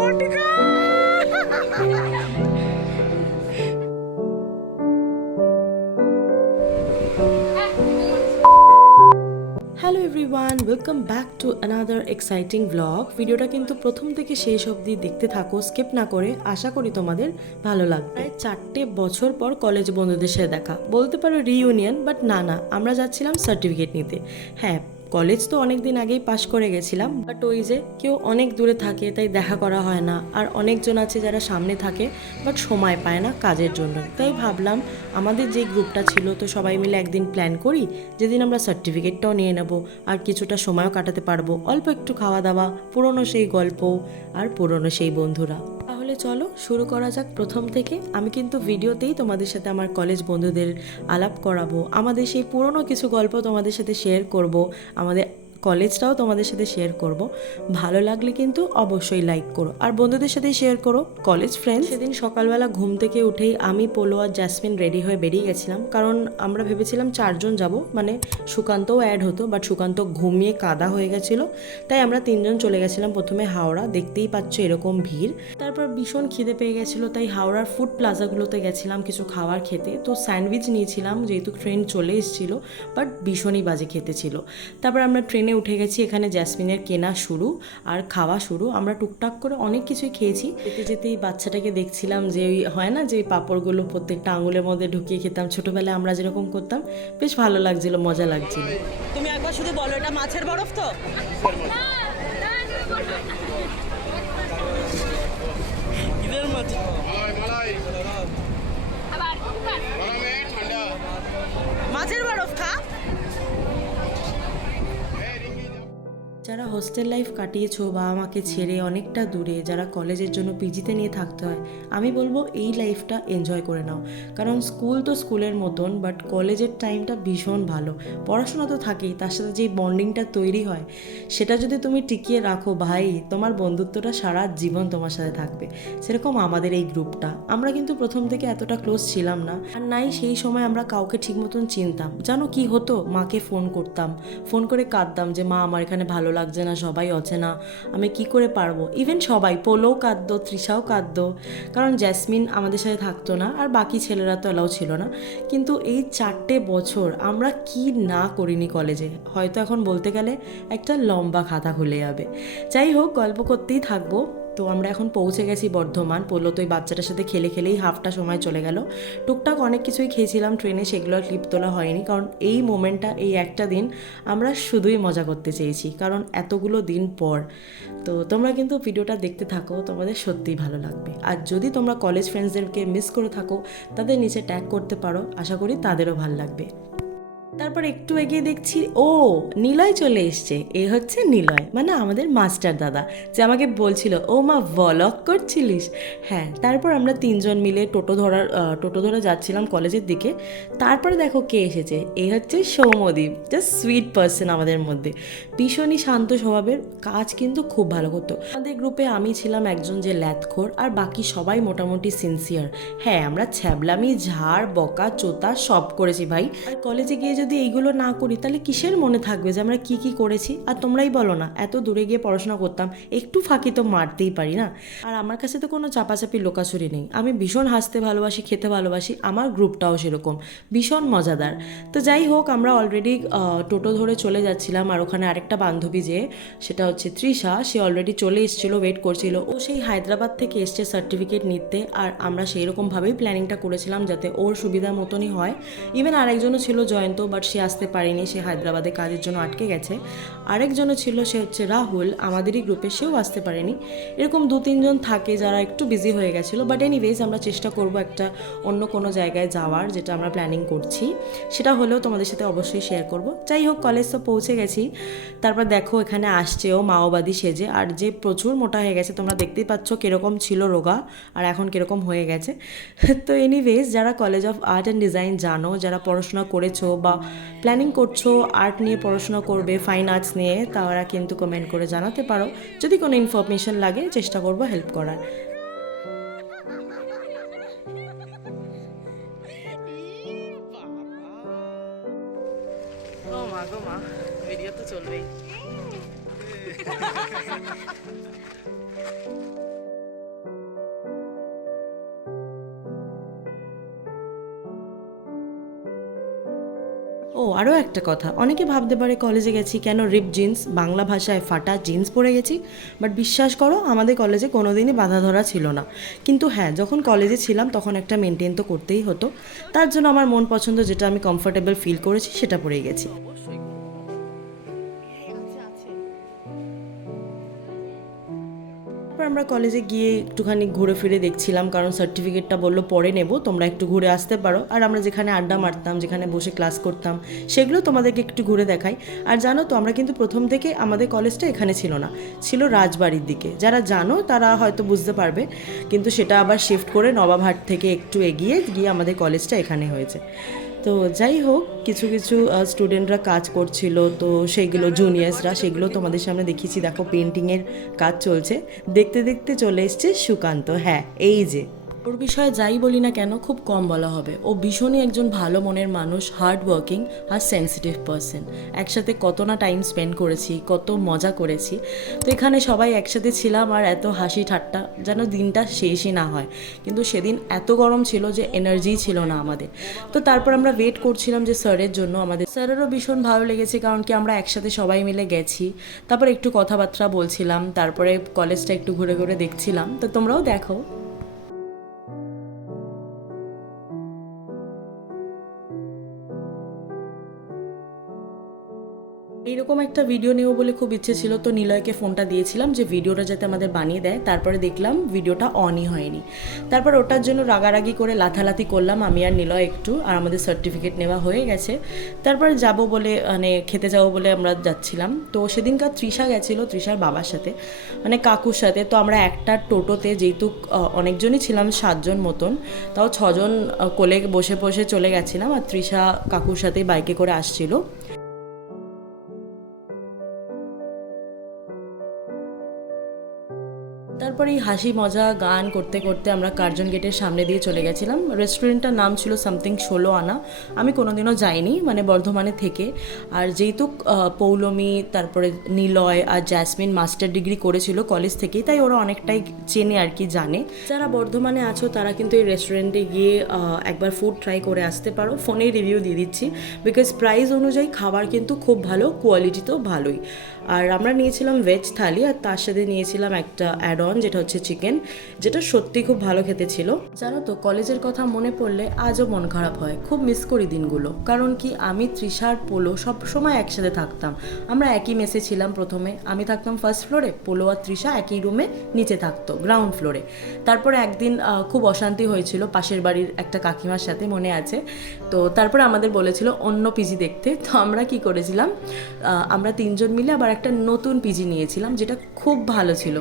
Hello everyone, welcome back to another exciting blog. ভিডিওটা কিন্তু প্রথম থেকে শেষ অবধি দেখতে থাকো, স্কিপ না করে। আশা করি তোমাদের ভালো লাগবে। প্রায় 4 বছর পর কলেজ বন্ধুদের সাথে দেখা, বলতে পারো রিইউনিয়ন, বাট না, আমরা যাচ্ছিলাম সার্টিফিকেট নিতে। হ্যাঁ, কলেজ তো অনেক দিন আগেই পাশ করে গেছিলাম, বাট ওই যে কেউ অনেক দূরে থাকে তাই দেখা করা হয় না, আর অনেকজন আছে যারা সামনে থাকে বাট সময় পায় না কাজের জন্য। তাই ভাবলাম আমাদের যে গ্রুপটা ছিল, তো সবাই মিলে একদিন প্ল্যান করি যেদিন আমরা সার্টিফিকেটটাও নিয়ে নেব আর কিছুটা সময়ও কাটাতে পারবো, অল্প একটু খাওয়া দাওয়া, পুরনো সেই গল্প আর পুরনো সেই বন্ধুরা। তাহলে চলো শুরু করা যাক প্রথম থেকে। আমি কিন্তু ভিডিওতেই তোমাদের সাথে আমার কলেজ বন্ধুদের আলাপ করাবো, আমাদের সেই পুরনো কিছু গল্প তোমাদের সাথে শেয়ার করব, আমাদের কলেজটাও তোমাদের সাথে শেয়ার করব। ভালো লাগলে কিন্তু অবশ্যই লাইক করো আর বন্ধুদের সাথে শেয়ার করো, কলেজ ফ্রেন্ড। সেদিন সকালবেলা ঘুম থেকে উঠেই আমি, পোলো আর জ্যাসমিন রেডি হয়ে বেরিয়ে গেছিলাম, কারণ আমরা ভেবেছিলাম 4 জন যাব, মানে সুকান্তও অ্যাড হতো, বাট সুকান্ত ঘুমিয়ে কাদা হয়ে গেছিলো, তাই আমরা 3 জন চলে গেছিলাম প্রথমে হাওড়া। দেখতেই পাচ্ছ এরকম ভিড়। তারপর ভীষণ খিদে পেয়ে গেছিলো, তাই হাওড়ার ফুড প্লাজাগুলোতে গেছিলাম কিছু খাবার খেতে। তো স্যান্ডউইচ নিয়েছিলাম যেহেতু ট্রেন চলে এসেছিলো, বাট ভীষণই বাজে খেতে ছিল। তারপর আমরা ট্রেনে উঠে গেছি, এখানে জ্যাসমিনের কেনা শুরু আর খাওয়া শুরু। আমরা টুকটাক করে অনেক কিছুই খেয়েছি। যেতে যেতেই বাচ্চাটাকে দেখছিলাম যে ওই হয় না যে পাঁপড়গুলো প্রত্যেকটা আঙুলের মধ্যে ঢুকিয়ে খেতাম, ছোটবেলায় আমরা যেরকম করতাম, বেশ ভালো লাগছিল, মজা লাগছিল। তুমি একবার শুধু বলো এটা মাছের বরফ তো? মাছের বরফ খা। যারা হোস্টেল লাইফ কাটিয়েছো বা আমাকে ছেড়ে অনেকটা দূরে, যারা কলেজের জন্য পিজিতে নিয়ে থাকতে হয়, আমি বলবো এই লাইফটা এনজয় করে নাও। কারণ স্কুল তো স্কুলের মতন, বাট কলেজের টাইমটা ভীষণ ভালো। পড়াশোনা তো থাকেই, তার সাথে যেই বন্ডিংটা তৈরি হয় সেটা যদি তুমি টিকিয়ে রাখো ভাই, তোমার বন্ধুত্বটা সারা জীবন তোমার সাথে থাকবে। সেরকম আমাদের এই গ্রুপটা, আমরা কিন্তু প্রথম থেকে এতটা ক্লোজ ছিলাম না, আর নাই সেই সময় আমরা কাউকে ঠিক মতন চিনতাম। জানো কি হতো, মাকে ফোন করতাম, ফোন করে কাঁদতাম যে মা আমার এখানে ভালো লাগছে না, সবাই অচেনা, আমি কি করে পারবো। ইভেন সবাই, পোলোও কাঁদতো, তৃষাও কাঁদতো, কারণ জ্যাসমিন আমাদের সাথে থাকতো না আর বাকি ছেলেরা তো এলাও ছিল না। কিন্তু এই 4 বছর আমরা কি না করিনি কলেজে, হয়তো এখন বলতে গেলে একটা লম্বা খাতা খুলে যাবে। যাই হোক, গল্প করতেই থাকবো। তো আমরা এখন পৌঁছে গেছি বর্ধমান। পোলো তো ওই বাচ্চাটার সাথে খেলে খেলেই হাফটা সময় চলে গেল। টুকটাক অনেক কিছুই খেয়েছিলাম ট্রেনে, সেগুলো আর ক্লিপ তোলা হয়নি, কারণ এই মোমেন্টটা, এই একটা দিন আমরা শুধুই মজা করতে চেয়েছি, কারণ এতগুলো দিন পর। তো তোমরা কিন্তু ভিডিওটা দেখতে থাকো, তোমাদের সত্যিই ভালো লাগবে। আর যদি তোমরা কলেজ ফ্রেন্ডসদেরকে মিস করে থাকো, তাদের নিচে ট্যাগ করতে পারো, আশা করি তাদেরও ভালো লাগবে। তারপর একটু এগিয়ে দেখছি ও নিলয় চলে এসছে। এ হচ্ছে নিলয়, মানে আমাদের মাস্টার দাদা, যে আমাকে বলছিল ও মা ভ্লগ করছিলিস। হ্যাঁ, তারপর আমরা 3 জন মিলে টোটো ধরে যাচ্ছিলাম কলেজের দিকে। তারপরে দেখো কে এসেছে, এ হচ্ছে সৌম্যদীপ, জাস্ট সুইট পার্সন আমাদের মধ্যে, ভীষণই শান্ত স্বভাবের, কাজ কিন্তু খুব ভালো করতো। আমাদের গ্রুপে আমি ছিলাম একজন যে ল্যাথখোর, আর বাকি সবাই মোটামুটি সিনসিয়ার। হ্যাঁ, আমরা ছ্যাবলামি, ঝাড়, বকা, চোতা সব করেছি ভাই। আর কলেজে গিয়ে যদি এইগুলো না করি তাহলে কিসের মনে থাকবে যে আমরা কি কি করেছি। আর তোমরাই বলো না, এত দূরে গিয়ে পড়াশোনা করতাম, একটু ফাঁকি তো মারতেই পারি না। আর আমার কাছে তো কোনো চাপাচাপি লোকাচুরি নেই, আমি ভীষণ হাসতে ভালোবাসি, খেতে ভালোবাসি, আমার গ্রুপটাও সেরকম ভীষণ মজাদার। তো যাই হোক, আমরা অলরেডি টোটো ধরে চলে যাচ্ছিলাম, আর ওখানে আরেকটা বান্ধবী, যে সেটা হচ্ছে তৃষা, সে অলরেডি চলে এসেছিলো, ওয়েট করছিল। ও সেই হায়দ্রাবাদ থেকে এসছে সার্টিফিকেট নিতে, আর আমরা সেই রকমভাবেই প্ল্যানিংটা করেছিলাম যাতে ওর সুবিধা মতনই হয়। ইভেন আরেকজনও ছিল জয়ন্ত, বাট সে আসতে পারেনি, সে হায়দ্রাবাদে কাজের জন্য আটকে গেছে। আরেকজনও ছিল, সে হচ্ছে রাহুল, আমাদেরই গ্রুপে, সেও আসতে পারেনি। এরকম 2-3 জন থাকে যারা একটু বিজি হয়ে গেছিলো। বাট এনিওয়েজ, আমরা চেষ্টা করবো একটা অন্য কোনো জায়গায় যাওয়ার, যেটা আমরা প্ল্যানিং করছি, সেটা হলেও তোমাদের সাথে অবশ্যই শেয়ার করব। যাই হোক, কলেজ তো পৌঁছে গেছি। তারপর দেখো এখানে আসছেও মাওবাদী সেজে, আর যে প্রচুর মোটা হয়ে গেছে, তোমরা দেখতেই পাচ্ছ কীরকম ছিল রোগা আর এখন কীরকম হয়ে গেছে। তো এনিওয়েজ, যারা college of art and design জানো, যারা পড়াশোনা করেছো বা প্ল্যানিং করছো আর্ট নিয়ে পড়াশোনা করবে, ফাইন আর্টস নিয়ে, তারা কিন্তু কমেন্ট করে জানাতে পারো। যদি কোনো ইনফরমেশন লাগে চেষ্টা করবো হেল্প করার। ও মা গো মা, ভিডিও তো চলবেই। ও আরও একটা কথা, অনেকে ভাবতে পারে কলেজে গেছি কেন রিপ জিন্স, বাংলা ভাষায় ফাটা জিন্স পরে গেছি, বাট বিশ্বাস করো আমাদের কলেজে কোনো দিনই বাধা ধরা ছিল না। কিন্তু হ্যাঁ, যখন কলেজে ছিলাম তখন একটা মেনটেন তো করতেই হতো, তার জন্য আমার মন পছন্দ যেটা আমি কমফোর্টেবল ফিল করেছি সেটা পরেই গেছি। অবশ্যই তারপর আমরা কলেজে গিয়ে একটুখানি ঘুরে ফিরে দেখছিলাম, কারণ সার্টিফিকেটটা বললো পরে নেব, তোমরা একটু ঘুরে আসতে পারো। আর আমরা যেখানে আড্ডা মারতাম, যেখানে বসে ক্লাস করতাম, সেগুলো তোমাদেরকে একটু ঘুরে দেখাই। আর জানো তো, আমরা কিন্তু প্রথম থেকে আমাদের কলেজটা এখানে ছিল না, ছিল রাজবাড়ির দিকে। যারা জানো তারা হয়তো বুঝতে পারবে, কিন্তু সেটা আবার শিফট করে নবাবহাট থেকে একটু এগিয়ে গিয়ে আমাদের কলেজটা এখানে হয়েছে। তো যাই হোক, কিছু কিছু স্টুডেন্টরা কাজ করছিল, তো সেইগুলো জুনিয়র্সরা, সেগুলো তোমাদের সামনে দেখিয়েছি। দেখো পেন্টিংয়ের কাজ চলছে, দেখতে দেখতে চলে এসছে সুকান্ত। হ্যাঁ, এই যে ওর বিষয়ে যাই বলি না কেন খুব কম বলা হবে। ও ভীষণই একজন ভালো মনের মানুষ, হার্ড ওয়ার্কিং আর সেন্সিটিভ পারসন। একসাথে কত না টাইম স্পেন্ড করেছি, কত মজা করেছি। তো এখানে সবাই একসাথে ছিলাম আর এত হাসি ঠাট্টা, যেন দিনটা শেষই না হয়। কিন্তু সেদিন এত গরম ছিল যে এনার্জিই ছিল না আমাদের। তো তারপর আমরা ওয়েট করছিলাম যে স্যারের জন্য। আমাদের স্যারেরও ভীষণ ভালো লেগেছে, কারণ কি আমরা একসাথে সবাই মিলে গেছি। তারপর একটু কথাবার্তা বলছিলাম, তারপরে কলেজটা একটু ঘুরে ঘুরে দেখছিলাম। তো তোমরাও দেখো। এইরকম একটা ভিডিও নেব বলে খুব ইচ্ছে ছিল, তো নিলয়কে ফোনটা দিয়েছিলাম যে ভিডিওটা যাতে আমাদের বানিয়ে দেয়। তারপরে দেখলাম ভিডিওটা অনই হয়নি। তারপর ওটার জন্য রাগারাগি করে লাথালাথি করলাম আমি আর নিলয় একটু, আর আমাদের সার্টিফিকেট নেওয়া হয়ে গেছে। তারপরে যাব বলে, মানে খেতে যাবো বলে আমরা যাচ্ছিলাম। তো সেদিনকার তৃষা গেছিলো তৃষার বাবার সাথে, মানে কাকুর সাথে। তো আমরা একটা টোটোতে, যেহেতু অনেকজনই ছিলাম 7 জন মতন, তাও 6 জন কোলে বসে বসে চলে গেছিলাম, আর তৃষা কাকুর সাথেই বাইকে করে আসছিল। তারপরে এই হাসি মজা গান করতে করতে আমরা কার্জন গেটের সামনে দিয়ে চলে গেছিলাম। রেস্টুরেন্টটার নাম ছিল সামথিং 16 আনা। আমি কোনোদিনও যাইনি, মানে বর্ধমানে থেকে। আর যেহেতু পৌলমী, তারপরে নিলয় আর জ্যাসমিন মাস্টার ডিগ্রি করেছিল কলেজ থেকেই, তাই ওরা অনেকটাই চেনে আর কি, জানে। যারা বর্ধমানে আছো তারা কিন্তু এই রেস্টুরেন্টে গিয়ে একবার ফুড ট্রাই করে আসতে পারো। ফোনেই রিভিউ দিয়ে দিচ্ছি, বিকজ প্রাইস অনুযায়ী খাবার কিন্তু খুব ভালো, কোয়ালিটি তো ভালোই। আর আমরা নিয়েছিলাম ভেজ থালি, আর তার সাথে নিয়েছিলাম একটা অ্যাড অন, যেটা হচ্ছে চিকেন, যেটা সত্যি খুব ভালো খেতে ছিল। জানো তো, কলেজের কথা মনে পড়লে আজও মন খারাপ হয়, খুব মিস করি দিনগুলো। কারণ কি, আমি তৃষার পোলো সব সময় একসাথে থাকতাম। আমরা একই মেসে ছিলাম প্রথমে, আমি থাকতাম ফার্স্ট ফ্লোরে, পোলো আর তৃষা একই রুমে নিচে থাকতো গ্রাউন্ড ফ্লোরে। তারপরে একদিন খুব অশান্তি হয়েছিল পাশের বাড়ির একটা কাকিমার সাথে, মনে আছে। তো তারপরে আমাদের বলেছিল অন্য পিজি দেখতে। তো আমরা কি করেছিলাম, আমরা 3 জন মিলে আবার একটা নতুন পিজি নিয়েছিলাম, যেটা খুব ভালো ছিল।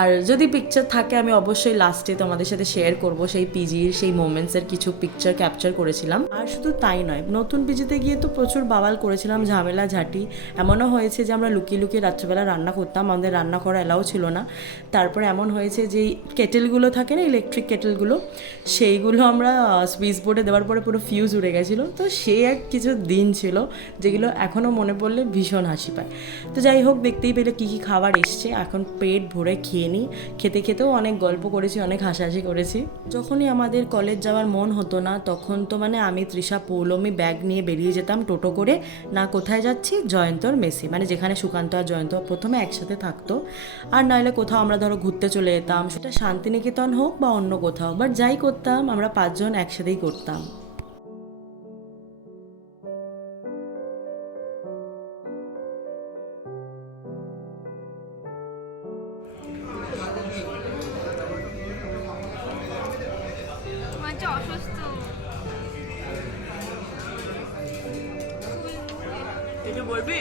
আর যদি পিকচার থাকে আমি অবশ্যই লাস্টে তোমাদের সাথে শেয়ার করব সেই পিজির সেই মোমেন্টসের কিছু পিকচার ক্যাপচার করেছিলাম। আর শুধু তাই নয়, নতুন পিজিতে গিয়ে তো প্রচুর বাওয়াল করেছিলাম, ঝামেলা ঝাঁটি। এমনও হয়েছে যে আমরা লুকিয়ে লুকিয়ে রাত্রিবেলা রান্না করতাম, আমাদের রান্না করা এলাও ছিল না। তারপরে এমন হয়েছে যে কেটেলগুলো থাকে না, ইলেকট্রিক কেটেলগুলো, সেইগুলো আমরা সুইচ বোর্ডে দেওয়ার পরে পুরো ফিউজ উড়ে গেছিলো। তো সে এক কিছু দিন ছিল যেগুলো এখনও মনে পড়লে ভীষণ হাসি পায়। তো যাই হোক, দেখতেই পেলে কী কী খাবার এসছে। এখন পেট ভরে খেয়ে নিই। খেতে খেতেও অনেক গল্প করেছি, অনেক হাসাহাসি করেছি। যখনই আমাদের কলেজ যাওয়ার মন হতো না, তখন তো মানে আমি, তৃষা, পৌলমী ব্যাগ নিয়ে বেরিয়ে যেতাম টোটো করে। না কোথায় যাচ্ছি, জয়ন্তর মেসে, মানে যেখানে সুকান্ত আর জয়ন্ত প্রথমে একসাথে থাকতো। আর নইলে কোথাও আমরা ধরো ঘুরতে চলে যেতাম, সেটা শান্তিনিকেতন হোক বা অন্য কোথাও, বাট যাই করতাম আমরা 5 জন একসাথেই করতাম। অসুস্থ। কিছু বলবি?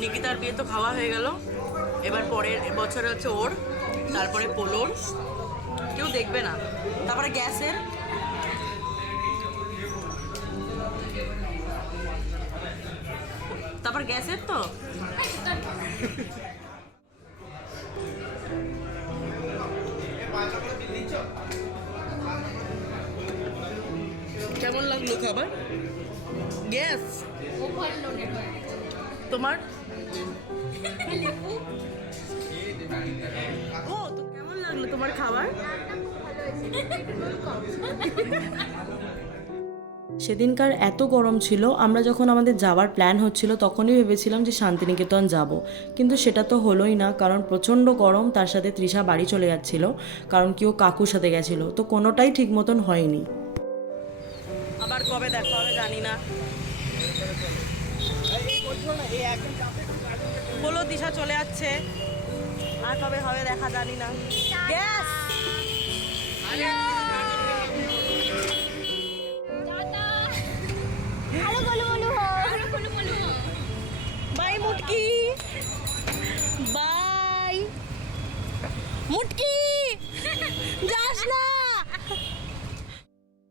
নিকিতার বিয়ে তো খাওয়া হয়ে গেল, এবার পরের বছরে হচ্ছে ওর, তারপরে পোলোর, কেউ দেখবে না। তারপরে গ্যাসের, তারপর গ্যাসের তো কেমন লাগলো খাবার? গ্যাস তোমার? ও, তো কেমন লাগলো তোমার খাবার? সেদিনকার এত গরম ছিল, আমরা যখন আমাদের যাওয়ার প্ল্যান হচ্ছিল তখনই ভেবেছিলাম যে শান্তিনিকেতন যাব, কিন্তু সেটা তো হলোই না, কারণ প্রচণ্ড গরম, তার সাথে তৃষা বাড়ি চলে যাচ্ছিল, কারণ কি ও কাকুর সাথে গেছিলো, তো কোনোটাই ঠিক মতন হয়নি। আবার কবে দেখা হবে জানি না। বলো দিশা চলে যাচ্ছে, আর কবে হবে দেখা জানি না। গ্যাস বাই মুটকি, বাই মুটকি, যাস না।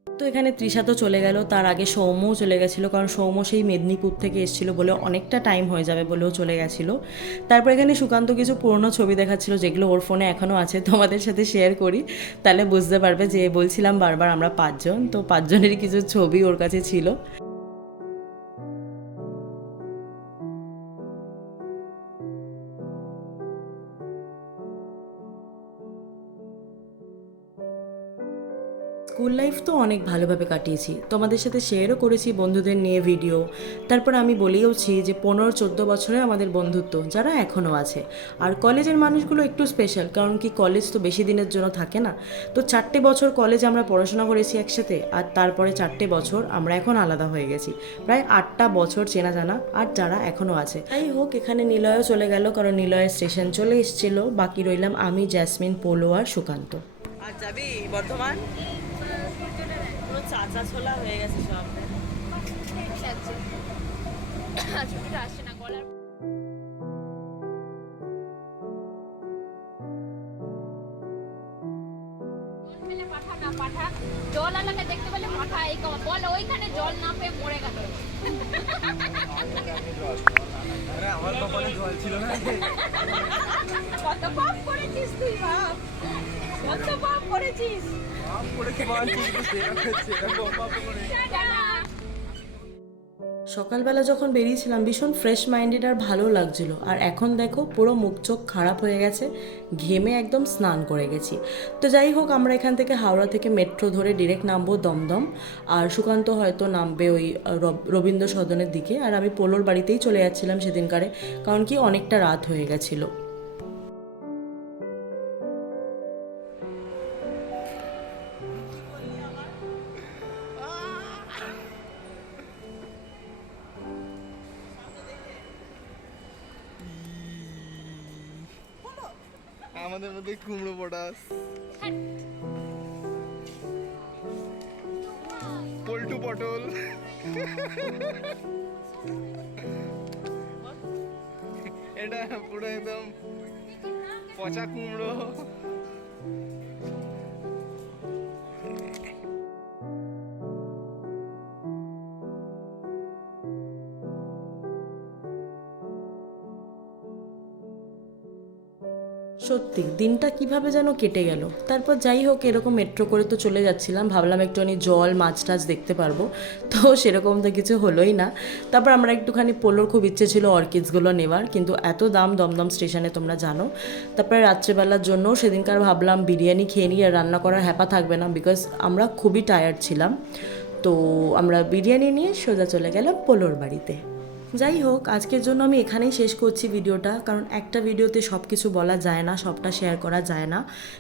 তো এখানে তৃষা তো চলে গেল, তার আগে সৌম্যও চলে গেছিলো, কারণ সৌম্য সেই মেদিনীপুর থেকে এসেছিলো বলে অনেকটা টাইম হয়ে যাবে বলেও চলে গেছিলো। তারপর এখানে সুকান্ত কিছু পুরনো ছবি দেখাচ্ছিল, যেগুলো ওর ফোনে এখনও আছে, তোমাদের সাথে শেয়ার করি, তাহলে বুঝতে পারবে যে বলছিলাম বারবার আমরা 5 জন, তো 5 জনেরই কিছু ছবি ওর কাছে ছিল। স্কুল লাইফ তো অনেক ভালোভাবে কাটিয়েছি, তোমাদের সাথে শেয়ারও করেছি বন্ধুদের নিয়ে ভিডিও। তারপর আমি বলেওছি যে 15-14 বছরে আমাদের বন্ধুত্ব, যারা এখনও আছে। আর কলেজের মানুষগুলো একটু স্পেশাল, কারণ কি কলেজ তো বেশি দিনের জন্য থাকে না। তো 4টে বছর কলেজে আমরা পড়াশোনা করেছি একসাথে, আর তারপরে 4টে বছর আমরা এখন আলাদা হয়ে গেছি, প্রায় 8টা বছর চেনা জানা, আর যারা এখনও আছে। তাই হোক, এখানে নিলয়ও চলে গেল, কারণ নিলয়ের স্টেশন চলে এসেছিল, বাকি রইলাম আমি, জ্যাসমিন, পোলো আর সুকান্ত। আর যাবি বর্ধমান? পুরো চাচা ছোলা হয়ে গেছে সব। জল আলাকে দেখতে পেলে মাথা এই বল, ওইখানে জল না পেয়ে মরে গেল। আমার কপালে জল ছিল না। কত পাপ করেছিস তুই, বাপ, কত পাপ করেছিস। পাপ করেছি বলছি, কিন্তু সেটা পাপ করে। সকালবেলা যখন বেরিয়েছিলাম ভীষণ ফ্রেশ মাইন্ডেড আর ভালো লাগছিল, আর এখন দেখো পুরো মুখ চোখ খারাপ হয়ে গেছে, ঘেমে একদম স্নান করে গেছি। তো যাই হোক, আমরা এখান থেকে হাওড়া থেকে মেট্রো ধরে ডিরেক্ট নামবো দমদম, আর সুকান্ত হয়তো নামবে ওই রবীন্দ্র সদনের দিকে, আর আমি পোলোর বাড়িতেই চলে যাচ্ছিলাম সেদিনকারে, কারণ কি অনেকটা রাত হয়ে গেছিলো। আমাদের মধ্যে কুমড়ো পটাস, পল্টু পটল, এটা পুরো একদম পচা কুমড়ো। সত্যি দিনটা কিভাবে যেন কেটে গেল। তারপর যাই হোক, এরকম মেট্রো করে তো চলে যাচ্ছিলাম, ভাবলাম একটুখানি জল মাছ টাছ দেখতে পারবো, তো সেরকম তো কিছু হলোই না। তারপর আমরা একটুখানি পোলোর খুব ইচ্ছে ছিল অর্কিডসগুলো নেওয়ার, কিন্তু এত দাম দমদম স্টেশনে তোমরা জানো। তারপরে রাত্রেবেলার জন্য সেদিনকার ভাবলাম বিরিয়ানি খেয়ে নিই, আর রান্না করার হ্যাপা থাকবে না, বিকজ আমরা খুবই টায়ার্ড ছিলাম। তো আমরা বিরিয়ানি নিয়ে সোজা চলে গেলাম পোলোর বাড়িতে। যাই হোক, আজকের জন্য আমি এখানেই শেষ করছি ভিডিওটা, কারণ একটা ভিডিওতে সব কিছু বলা যায় না, সবটা শেয়ার করা যায় না,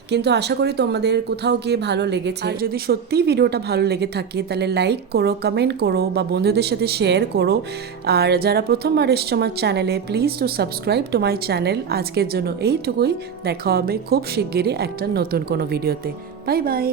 কিন্তু আশা করি তোমাদের কোথাও গিয়ে ভালো লেগেছে। আর যদি সত্যিই ভিডিওটা ভালো লেগে থাকে তাহলে লাইক করো, কমেন্ট করো, বা বন্ধুদের সাথে শেয়ার করো। আর যারা প্রথমবার এসছো আমার চ্যানেলে, please to subscribe to my channel. আজকের জন্য এইটুকুই, দেখা হবে খুব শিগগিরই একটা নতুন কোনো ভিডিওতে। Bye bye.